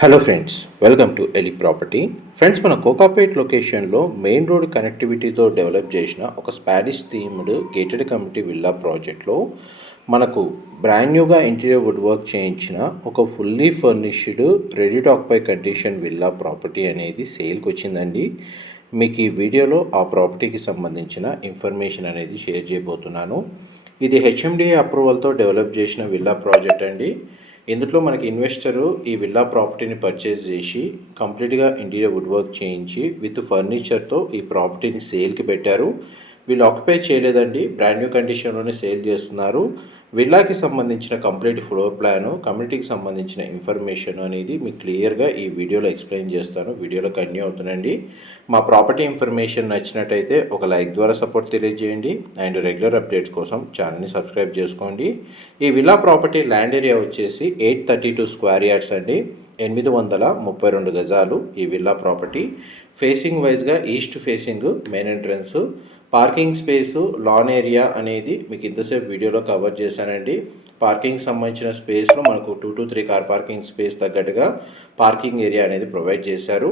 Hello friends welcome to Eli property friends మన కోకాపేట్ లొకేషన్లో main road కనెక్టివిటీతో డెవలప్ చేసిన ఒక Spanish themed gated community villa ప్రాజెక్ట్లో మనకు బ్రాండ్ న్యూగా ఇంటీరియర్ వుడ్ వర్క్ చేయించిన ఒక fully furnished ready to occupy condition villa property అనేది సేల్కి వచ్చిందండి. మీకు ఈ వీడియోలో ఆ ప్రాపర్టీకి సంబంధించిన ఇన్ఫర్మేషన్ అనేది షేర్ చేయబోతున్నాను. ఇది హెచ్ఎండిఏ అప్రూవల్తో డెవలప్ చేసిన విల్లా ప్రాజెక్ట్ అండి. ఇందులో మనకి ఇన్వెస్టరు ఈ విల్లా ప్రాపర్టీని పర్చేస్ చేసి కంప్లీట్గా ఇంటీరియర్ వుడ్ వర్క్ చేయించి విత్ ఫర్నిచర్తో ఈ ప్రాపర్టీని సేల్కి పెట్టారు. వీళ్ళు ఆక్యుపై చేయలేదండి. బ్రాండ్ న్యూ కండిషన్లోనే సేల్ చేస్తున్నారు. విల్లాకి సంబంధించిన కంప్లీట్ ఫ్లోర్ ప్లాను కమ్యూనిటీకి సంబంధించిన ఇన్ఫర్మేషన్ అనేది మీకు క్లియర్గా ఈ వీడియోలో ఎక్స్ప్లెయిన్ చేస్తాను. వీడియోలో కంటిన్యూ అవుతుందండి. మా ప్రాపర్టీ ఇన్ఫర్మేషన్ నచ్చినట్టయితే ఒక లైక్ ద్వారా సపోర్ట్ తెలియజేయండి. అండ్ రెగ్యులర్ అప్డేట్స్ కోసం ఛానల్ని సబ్స్క్రైబ్ చేసుకోండి. ఈ విల్లా ప్రాపర్టీ ల్యాండ్ ఏరియా వచ్చేసి eight thirty two square yards అండి. ఎనిమిది వందల ముప్పై రెండు గజాలు ఈ విల్లా ప్రాపర్టీ. ఫేసింగ్ వైజ్గా east facing main entrance. Parking space lawn area అనేది మీకు ఇంతసేపు వీడియోలో కవర్ చేశానండి. పార్కింగ్ సంబంధించిన స్పేస్లో మనకు two to three car parking space తగ్గట్టుగా పార్కింగ్ ఏరియా అనేది ప్రొవైడ్ చేశారు.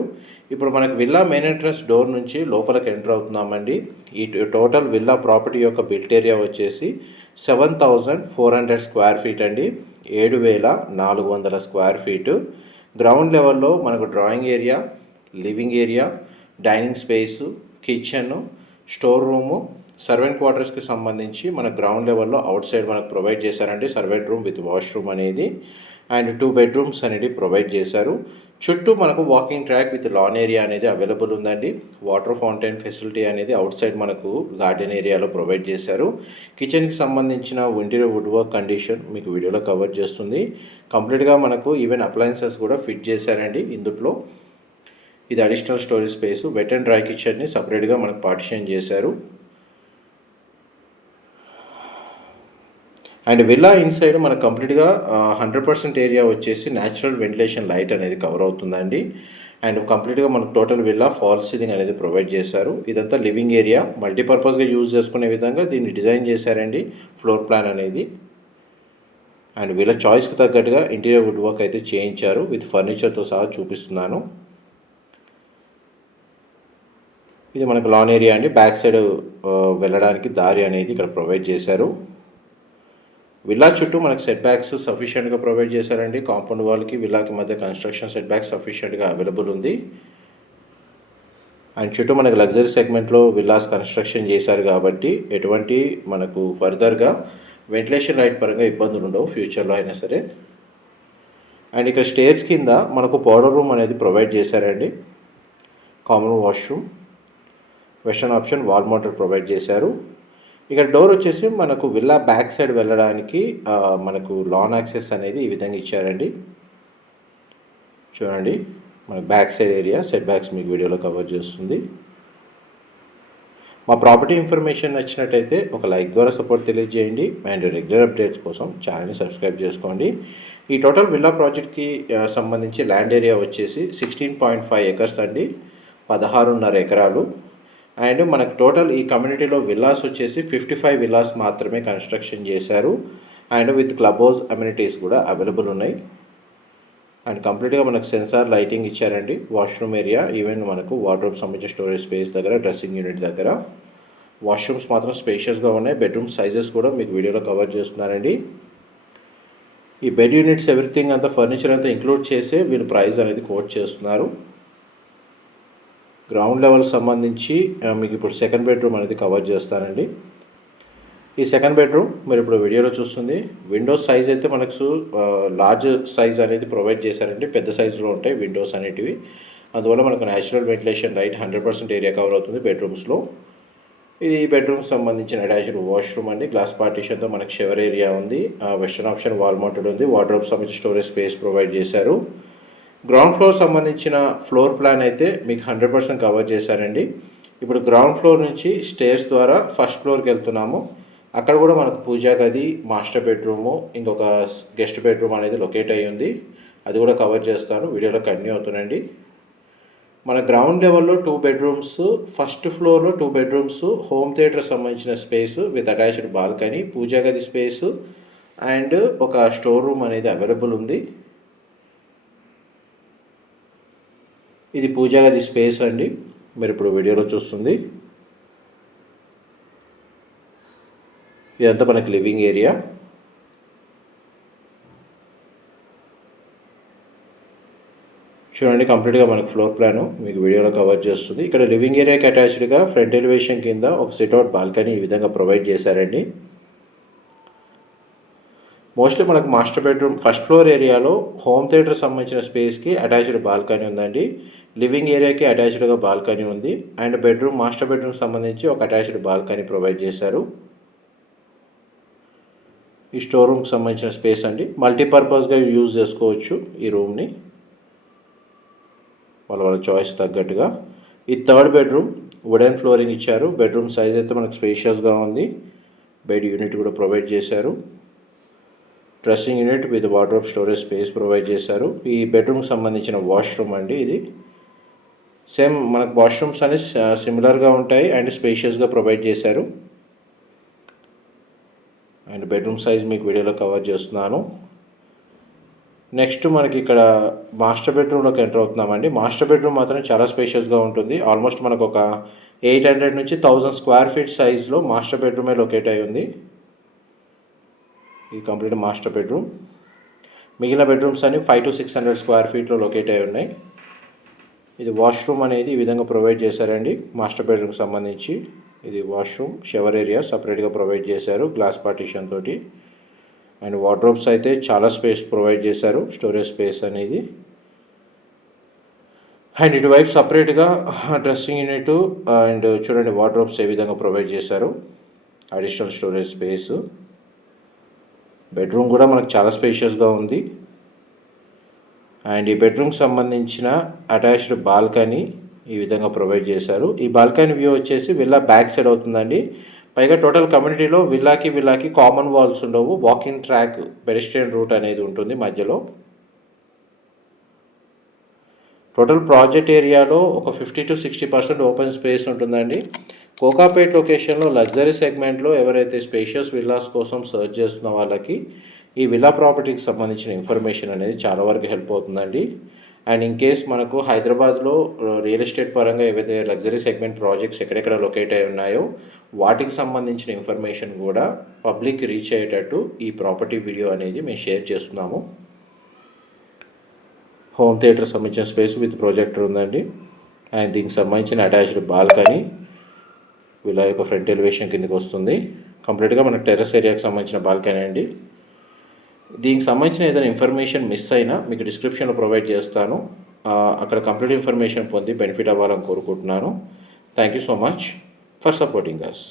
ఇప్పుడు మనకు విల్లా మెయిన్ ఎంట్రన్స్ డోర్ నుంచి లోపలికి ఎంటర్ అవుతున్నామండి. ఈ టోటల్ విల్లా ప్రాపర్టీ యొక్క బిల్ట్ ఏరియా వచ్చేసి seven thousand four hundred square feet అండి. ఏడు వేల నాలుగు వందల స్క్వేర్ ఫీటు గ్రౌండ్ లెవెల్లో మనకు drawing area living area dining space kitchen store room servant క్వార్టర్స్కి సంబంధించి మన గ్రౌండ్ లెవెల్లో అవుట్ సైడ్ మనకు ప్రొవైడ్ చేశారండి. సర్వెంట్ రూమ్ విత్ వాష్రూమ్ అనేది అండ్ టూ బెడ్రూమ్స్ అనేది ప్రొవైడ్ చేశారు. చుట్టూ మనకు walking track with lawn area అనేది అవైలబుల్ ఉందండి. వాటర్ ఫౌంటైన్ ఫెసిలిటీ అనేది అవుట్ సైడ్ మనకు గార్డెన్ ఏరియాలో ప్రొవైడ్ చేశారు. కిచెన్కి సంబంధించిన ఇంటీరియర్ వుడ్ వర్క్ కండిషన్ మీకు వీడియోలో కవర్ చేస్తుంది. కంప్లీట్గా మనకు ఈవెన్ అప్లయన్సెస్ కూడా ఫిట్ చేశారండి ఇందుట్లో. ఇది additional storage space wet and dry కిచెన్ని సపరేట్గా మనకు పార్టిషన్ చేశారు. అండ్ విల్లా ఇన్సైడ్ మనకు కంప్లీట్గా హండ్రెడ్ పర్సెంట్ ఏరియా వచ్చేసి న్యాచురల్ వెంటిలేషన్ లైట్ అనేది కవర్ అవుతుందండి. అండ్ కంప్లీట్గా మనకు టోటల్ విల్లా ఫాల్ సీలింగ్ అనేది ప్రొవైడ్ చేశారు. ఇదంతా లివింగ్ ఏరియా మల్టీపర్పస్గా యూజ్ చేసుకునే విధంగా దీన్ని డిజైన్ చేశారండి ఫ్లోర్ ప్లాన్ అనేది. అండ్ వీళ్ళ చాయిస్కి తగ్గట్టుగా ఇంటీరియర్ వుడ్ వర్క్ అయితే చేయించారు. విత్ ఫర్నిచర్తో సహా చూపిస్తున్నాను. ఇది మనకు లాన్ ఏరియా అండి. బ్యాక్ సైడ్ వెళ్ళడానికి దారి అనేది ఇక్కడ ప్రొవైడ్ చేశారు. విల్లా చుట్టూ మనకు సెట్ బ్యాక్స్ సఫిషియెంట్గా ప్రొవైడ్ చేశారండి. కాంపౌండ్ వాల్కి విల్లాకి మధ్య కన్స్ట్రక్షన్ సెట్ బ్యాక్ సఫిషియెంట్గా అవైలబుల్ ఉంది. అండ్ చుట్టూ మనకు లగ్జరీ సెగ్మెంట్లో విల్లాస్ కన్స్ట్రక్షన్ చేశారు కాబట్టి ఎటువంటి మనకు ఫర్దర్గా వెంటిలేషన్ లైట్ పరంగా ఇబ్బందులు ఉండవు. ఫ్యూచర్లో అయినా సరే. అండ్ ఇక్కడ స్టేర్స్ కింద మనకు పౌడర్ రూమ్ అనేది ప్రొవైడ్ చేశారండి. Common washroom western option wall motor provide చేశారు. ఇక్కడ డోర్ వచ్చేసి మనకు విల్లా బ్యాక్ సైడ్ వెళ్ళడానికి మనకు లాన్ యాక్సెస్ అనేది ఈ విధంగా ఇచ్చారండి. చూడండి మనకు back side area setbacks మీకు వీడియోలో కవర్ చేస్తుంది. మా ప్రాపర్టీ ఇన్ఫర్మేషన్ నచ్చినట్టయితే ఒక లైక్ ద్వారా సపోర్ట్ తెలియజేయండి. అండ్ రెగ్యులర్ అప్డేట్స్ కోసం ఛానల్ని సబ్స్క్రైబ్ చేసుకోండి. ఈ టోటల్ విల్లా ప్రాజెక్ట్కి సంబంధించి ల్యాండ్ ఏరియా వచ్చేసి సిక్స్టీన్ పాయింట్ ఫైవ్ ఎకర్స్ అండి. పదహారున్నర ఎకరాలు. అండ్ మనకు టోటల్ ఈ కమ్యూనిటీలో విల్లాస్ వచ్చేసి ఫిఫ్టీ ఫైవ్ విల్లాస్ మాత్రమే కన్స్ట్రక్షన్ చేశారు. And with club house amenities కూడా అవైలబుల్ ఉన్నాయి. అండ్ కంప్లీట్గా మనకు సెన్సార్ లైటింగ్ ఇచ్చారండి. వాష్రూమ్ ఏరియా ఈవెన్ మనకు వార్డ్రోబ్ సంబంధించిన స్టోరేజ్ స్పేస్ దగ్గర డ్రెస్సింగ్ యూనిట్ దగ్గర. వాష్రూమ్స్ మాత్రం స్పేషియస్గా ఉన్నాయి. బెడ్రూమ్ సైజెస్ కూడా మీకు వీడియోలో కవర్ చేస్తున్నారండి ఈ బెడ్ యూనిట్స్ ఎవ్రీథింగ్ అంతా ఫర్నిచర్ అంతా ఇంక్లూడ్ చేసే వీళ్ళు ప్రైస్ అనేది కోట్ చేస్తున్నారు. గ్రౌండ్ లెవెల్ సంబంధించి మీకు ఇప్పుడు సెకండ్ బెడ్రూమ్ అనేది కవర్ చేస్తానండి ఈ సెకండ్ బెడ్రూమ్ మీరు ఇప్పుడు వీడియోలో చూస్తుంది. విండోస్ సైజ్ అయితే మనకు లార్జ్ సైజ్ అనేది ప్రొవైడ్ చేశారండి. పెద్ద సైజులో ఉంటాయి విండోస్ అనేటివి. అందువల్ల మనకు natural ventilation light hundred percent area cover అవుతుంది బెడ్రూమ్స్లో ఇది బెడ్రూమ్ సంబంధించిన అటాచ్డ్ వాష్రూమ్ అండి. గ్లాస్ పార్టీషన్తో మనకి షవర్ ఏరియా ఉంది. వెస్టర్న్ ఆప్షన్ వాల్ మౌంటెడ్ ఉంది. వార్డ్రోబ్ సంబంధించి స్టోరేజ్ స్పేస్ ప్రొవైడ్ చేశారు. గ్రౌండ్ ఫ్లోర్ సంబంధించిన ఫ్లోర్ ప్లాన్ అయితే మీకు హండ్రెడ్ పర్సెంట్ కవర్ చేశారండి. ఇప్పుడు గ్రౌండ్ ఫ్లోర్ నుంచి స్టేర్స్ ద్వారా ఫస్ట్ ఫ్లోర్కి వెళ్తున్నాము. అక్కడ కూడా మనకు పూజా గది మాస్టర్ బెడ్రూము ఇంకొక గెస్ట్ బెడ్రూమ్ అనేది లొకేట్ అయ్యి ఉంది. అది కూడా కవర్ చేస్తాను. వీడియోలో కంటిన్యూ అవుతుందండి మన గ్రౌండ్ లెవెల్లో టూ బెడ్రూమ్స్ ఫస్ట్ ఫ్లోర్లో టూ బెడ్రూమ్స్ హోమ్ థియేటర్ సంబంధించిన స్పేస్ విత్ అటాచ్డ్ బాల్కనీ పూజా గది స్పేస్ అండ్ ఒక స్టోర్ రూమ్ అనేది అవైలబుల్ ఉంది. ఇది పూజా గది స్పేస్ అండి. మీరు ఇప్పుడు వీడియోలో చూస్తుంది. ఇదంతా మనకి లివింగ్ ఏరియా. చూడండి కంప్లీట్గా మనకి ఫ్లోర్ ప్లాన్ మీకు వీడియోలో కవర్ చేస్తుంది. ఇక్కడ లివింగ్ ఏరియాకి అటాచ్డ్గా ఫ్రంట్ ఎలివేషన్ కింద ఒక సిట్అవుట్ బాల్కనీ ఈ విధంగా ప్రొవైడ్ చేశారండి. మోస్ట్లీ మనకు మాస్టర్ బెడ్రూమ్ ఫస్ట్ ఫ్లోర్ ఏరియాలో హోమ్ థియేటర్ సంబంధించిన స్పేస్కి అటాచ్డ్ బాల్కనీ ఉందండి. లివింగ్ ఏరియాకి అటాచ్డ్గా బాల్కనీ ఉంది. అండ్ బెడ్రూమ్ మాస్టర్ బెడ్రూమ్ సంబంధించి ఒక అటాచ్డ్ బాల్కనీ ప్రొవైడ్ చేశారు. ఈ స్టోర్ రూమ్కి సంబంధించిన స్పేస్ అండి. మల్టీపర్పస్గా యూజ్ చేసుకోవచ్చు ఈ రూమ్ని వాళ్ళ వాళ్ళ చాయిస్ తగ్గట్టుగా. ఈ థర్డ్ బెడ్రూమ్ వుడెన్ ఫ్లోరింగ్ ఇచ్చారు. బెడ్రూమ్ సైజ్ అయితే మనకు స్పేషియస్గా ఉంది. బెడ్ యూనిట్ కూడా ప్రొవైడ్ చేశారు. Dressing unit with wardrobe storage space provide చేశారు. ఈ బెడ్రూమ్కి సంబంధించిన వాష్రూమ్ అండి ఇది. సేమ్ మనకు వాష్రూమ్స్ అనేవి సిమిలర్గా ఉంటాయి అండ్ స్పేషియస్గా ప్రొవైడ్ చేశారు. అండ్ బెడ్రూమ్ సైజ్ మీకు వీడియోలో కవర్ చేస్తున్నాను. నెక్స్ట్ మనకి ఇక్కడ మాస్టర్ బెడ్రూమ్లోకి ఎంటర్ అవుతున్నామండి. మాస్టర్ బెడ్రూమ్ మాత్రం చాలా స్పేషియస్గా ఉంటుంది. ఆల్మోస్ట్ మనకు ఒక ఎయిట్ హండ్రెడ్ నుంచి థౌజండ్ స్క్వేర్ ఫీట్ సైజ్లో మాస్టర్ బెడ్రూమే లొకేట్ అయి ఉంది ఈ కంప్లీట్ మాస్టర్ బెడ్రూమ్. మిగిలిన బెడ్రూమ్స్ అన్ని five to six hundred square ఫీట్లో locate అయి ఉన్నాయి. ఇది వాష్రూమ్ అనేది ఈ విధంగా ప్రొవైడ్ చేశారండి. మాస్టర్ బెడ్రూమ్కి సంబంధించి ఇది వాష్రూమ్ షవర్ ఏరియా సపరేట్గా ప్రొవైడ్ చేశారు గ్లాస్ పార్టీషన్ తోటి. అండ్ వార్డ్రోబ్స్ అయితే చాలా స్పేస్ ప్రొవైడ్ చేశారు స్టోరేజ్ స్పేస్ అనేది. అండ్ ఇటువైపు సపరేట్గా డ్రెస్సింగ్ యూనిట్ అండ్ చూడండి వార్డ్రోబ్స్ ఏ విధంగా ప్రొవైడ్ చేశారు. అడిషనల్ స్టోరేజ్ స్పేస్ బెడ్రూమ్ కూడా మనకు చాలా స్పేషియస్గా ఉంది. అండ్ ఈ బెడ్రూమ్కి సంబంధించిన అటాచ్డ్ బాల్కనీ ఈ విధంగా ప్రొవైడ్ చేశారు. ఈ బాల్కనీ వ్యూ వచ్చేసి విల్లా బ్యాక్ సైడ్ అవుతుందండి. పైగా టోటల్ కమ్యూనిటీలో విల్లాకి విల్లాకి కామన్ వాల్స్ ఉండవు. వాకింగ్ ట్రాక్ పెడిస్ట్రియన్ రూట్ అనేది ఉంటుంది మధ్యలో. టోటల్ ప్రాజెక్ట్ ఏరియాలో ఒక fifty to sixty percent open space ఉంటుందండి. కోకాపేట్ లొకేషన్లో లగ్జరీ సెగ్మెంట్లో ఎవరైతే స్పేషియస్ విల్లాస్ కోసం సర్చ్ చేస్తున్న వాళ్ళకి ఈ విల్లా ప్రాపర్టీకి సంబంధించిన ఇన్ఫర్మేషన్ అనేది చాలా వరకు హెల్ప్ అవుతుందండి. అండ్ ఇన్ కేస్ మనకు హైదరాబాద్లో రియల్ ఎస్టేట్ పరంగా ఏవైతే లగ్జరీ సెగ్మెంట్ ప్రాజెక్ట్స్ ఎక్కడెక్కడ లొకేట్ అయి ఉన్నాయో వాటికి సంబంధించిన ఇన్ఫర్మేషన్ కూడా పబ్లిక్ రీచ్ అయ్యేటట్టు ఈ ప్రాపర్టీ వీడియో అనేది మేము షేర్ చేస్తున్నాము. హోమ్ థియేటర్ సంబంధించిన స్పేస్ విత్ ప్రొజెక్టర్ ఉందండి. అండ్ దీనికి సంబంధించిన అటాచ్డ్ బాల్కనీ విలా యొక్క ఫ్రంట్ ఎలివేషన్ కిందకి వస్తుంది. కంప్లీట్గా మనకు టెర్రస్ ఏరియాకి సంబంధించిన బాల్కనీ అండి. దీనికి సంబంధించిన ఏదైనా ఇన్ఫర్మేషన్ మిస్ అయినా మీకు డిస్క్రిప్షన్లో ప్రొవైడ్ చేస్తాను. అక్కడ కంప్లీట్ ఇన్ఫర్మేషన్ పొంది బెనిఫిట్ అవ్వాలని కోరుకుంటున్నాను. Thank you so much for supporting us